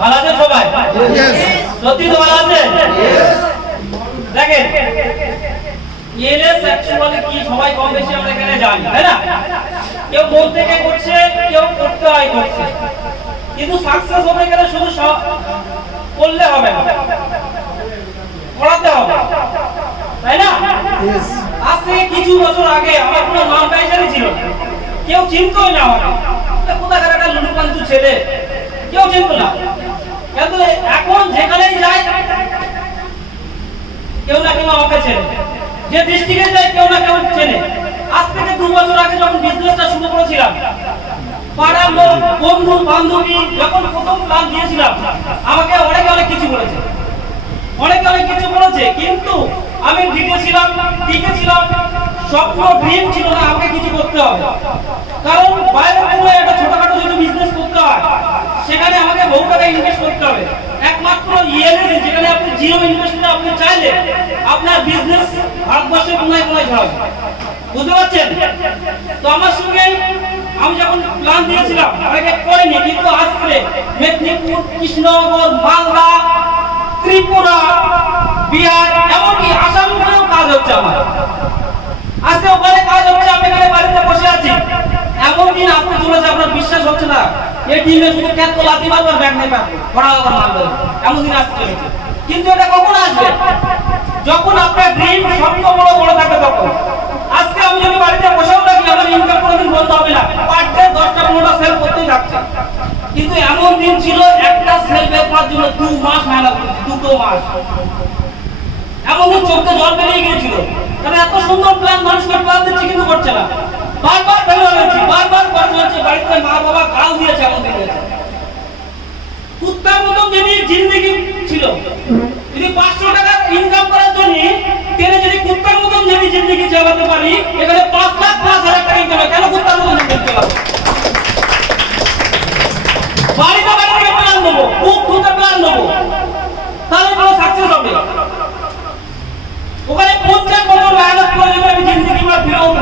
ভালো আছে সবাই? সত্যি তো ভালো আছে দেখেন ইএলএস অ্যাকচুয়ালি কি সবাই কম বেশি আমরা এখানে জানি তাই না? কেউ মন থেকে করছে কেউ করতে হয় করছে। কিন্তু সাকসেস হবে গেলে শুধু করলে হবে না। পড়াতে হবে। তাই না? আজ থেকে কিছু বছর আগে আমার কোনো নাম পয়সারই ছিল কেউ চিনতই না আমাকে। কোথাকার একটা লুলুপাঞ্চু ছেলে। কেউ চিনত না। কিন্তু এখন যেখানেই কেউ না কেউ আমাকে চেনে। যে কেউ না কেউ চেনে। আজ থেকে দু বছর আগে যখন বিজনেসটা শুরু করেছিলাম লোক, বন্ধু, বান্ধবী, যখন প্রথম প্ল্যান দিয়েছিলাম, আমাকে অনেকে অনেক কিছু বলেছে। অনেকে অনেক কিছু বলেছে, কিন্তু আমি টিকে ছিলাম স্বপ্ন ড্রিম ছিল না আমাকে কিছু করতে হবে। কারণ বাইরের তুলনায় একটা ছোটখাটো যদি বিজনেস করতে হয় সেখানে আমাকে বহু টাকা ইনভেস্ট করতে হবে একমাত্র ইএলএস আপনি ইনভেস্টমেন্ট আপনি চাইলে আপনার বিজনেস ভারতবর্ষের কোনায় কোনায় ছড়াবে বুঝতে পারছেন? তো আমার সঙ্গে আমি যখন প্ল্যান দিয়েছিলাম, অনেকে করেনি, কিন্তু আজকে মেদিনীপুর, কৃষ্ণনগর, মালদা, ত্রিপুরা, বিহার, এমনকি আসাম করেও কাজ হচ্ছে আমার। আজকে ওখানে কাজ হচ্ছে, আমি এখানে বাড়িতে বসে আছি। এমন দিন আপনি চলেছে আপনার বিশ্বাস হচ্ছে না। এই টিমে শুধু ক্যাট তো লাথি মারবে আর ব্যাগ নেবে ভরা মারবে এমন দিন আসতে চলেছে। কিন্তু এটা কখন আসবে? যখন আপনার ড্রিম স্বপ্ন বড় বড় থাকে তখন। আজকে আমি যদি বাড়িতে বসেও থাকি, আমার ইনকাম কোনোদিন বন্ধ হবে না। পার ডে দশটা, পনেরোটা সেল করতেই থাকছে কিন্তু এমন দিন ছিল, একটা সেল বের করার জন্য দু মাস মেহনত দুটো মাস। এমন চোখে জল বেরিয়ে গিয়েছিল। কারণ এত সুন্দর প্ল্যান মানুষ করে প্ল্যান দিচ্ছে, কিন্তু করছে না। বারবার ফেলে হয়েছে বারবার কষ্ট হচ্ছে বাড়িতে মা বাবা গাল দিয়েছে এমন দিন। হয়েছে কুত্তার মতন যদি জিন্দগি ছিল। যদি পাঁচশো টাকা ইনকাম করার জন্য তেনে যদি কুত্তার মতন যদি জিন্দগি চালাতে পারি, এখানে পাঁচ লাখ পাঁচ হাজার টাকা ইনকাম কেন কুত্তার মতন জিন্দগি চালাবো? বাড়িতে বাড়ি প্ল্যান নেব বুক ধুতে প্ল্যান নেব তাহলে কোনো সাকসেস হবে ওখানে পঞ্চাশ বছর মেহনত করে যদি আমি জিন্দগি বা বিরোধ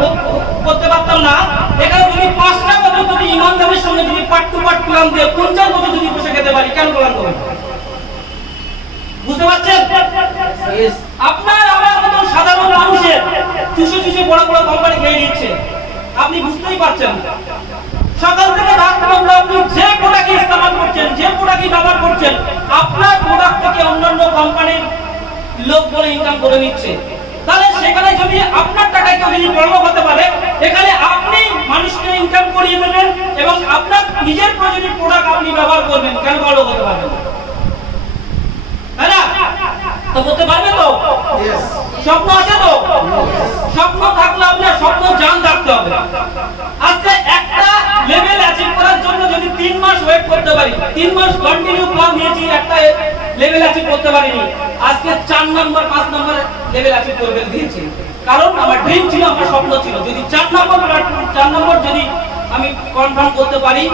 করতে পারতাম না। এখানে যদি পাঁচটা বছর যদি ইমানদারের সঙ্গে যদি পার্ট টু পার্ট প্ল্যান দিয়ে পঞ্চাশ বছর যদি বসে খেতে পারি, কেন প্ল্যান করব বুঝতে পারছেন? আপনার আমার মতো সাধারণ মানুষের চুষে চুষে বড় বড় কোম্পানি খেয়ে নিচ্ছে। আপনি বুঝতেই পারছেন সকাল থেকে রাত পর্যন্ত আপনি যে প্রোডাক্ট ইস্তেমাল করছেন, যে প্রোডাক্ট ব্যবহার করছেন, আপনার প্রোডাক্ট থেকে অন্যান্য কোম্পানির লোক বলে ইনকাম করে নিচ্ছে। তাহলে সেখানে যদি আপনার টাকায় কেউ যদি বড়লোক হতে পারে, এখানে আপনি মানুষকে ইনকাম করিয়ে দেবেন এবং আপনার নিজের প্রয়োজনীয় প্রোডাক্ট আপনি ব্যবহার করবেন। কেন বড়লোক হতে পারবেন তো পারবে তো? স্বপ্ন আছে তো? স্বপ্ন থাকলে আপনার স্বপ্ন জান থাকতে হবে। আজকে একটা লেভেল অ্যাচিভ করার জন্য যদি তিন মাস ওয়েট করতে পারি তিন মাস কন্টিনিউ প্ল্যান দিয়েছি একটা লেভেল অ্যাচিভ করতে পারিনি আজকে চার নম্বর পাঁচ নম্বর লেভেল অ্যাচিভ করে দিয়েছি। কারণ আমার ড্রিম ছিল আমার স্বপ্ন ছিল। যদি চার নম্বর চার নম্বর যদি আমি কনফার্ম করতে পারি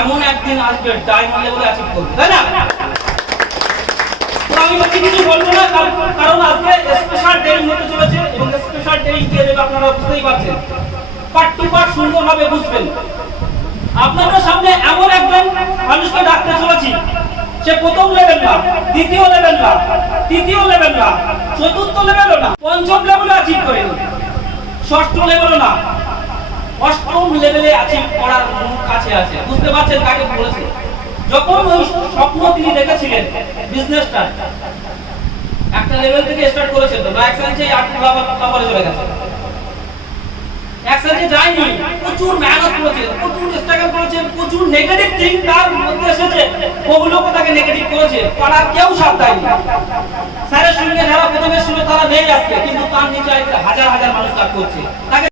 এমন একদিন আসবে ডায়মন্ড লেভেল অ্যাচিভ করতে তাই না? সে প্রথম লেভেল না, দ্বিতীয় লেভেল না, তৃতীয় লেভেল না, চতুর্থ লেভেলও না, পঞ্চম লেভেলও অ্যাচিভ করেনি ষষ্ঠ লেভেলও না, অষ্টম লেভেলে অ্যাচিভ করার কাছে আছে। বুঝতে পারছেন কাকে বলেছে? যখন ওই স্বপ্ন তিনি দেখেছিলেন বিজনেসটা একটা লেভেল থেকে স্টার্ট করেছেন তো এক সাইজে আট লাভার চলে গেছে। এক সাইজে যায়নি, প্রচুর মেহনত করেছে, প্রচুর স্ট্রাগল করেছে, প্রচুর নেগেটিভ থিং তার মধ্যে এসেছে বহু লোক তাকে নেগেটিভ করেছে পাড়ার কেউ সাথ দেয়নি। স্যারের সঙ্গে যারা প্রথমে ছিল তারা নেই আসছে কিন্তু তার নিচে হাজার হাজার মানুষ কাজ করছে। তাকে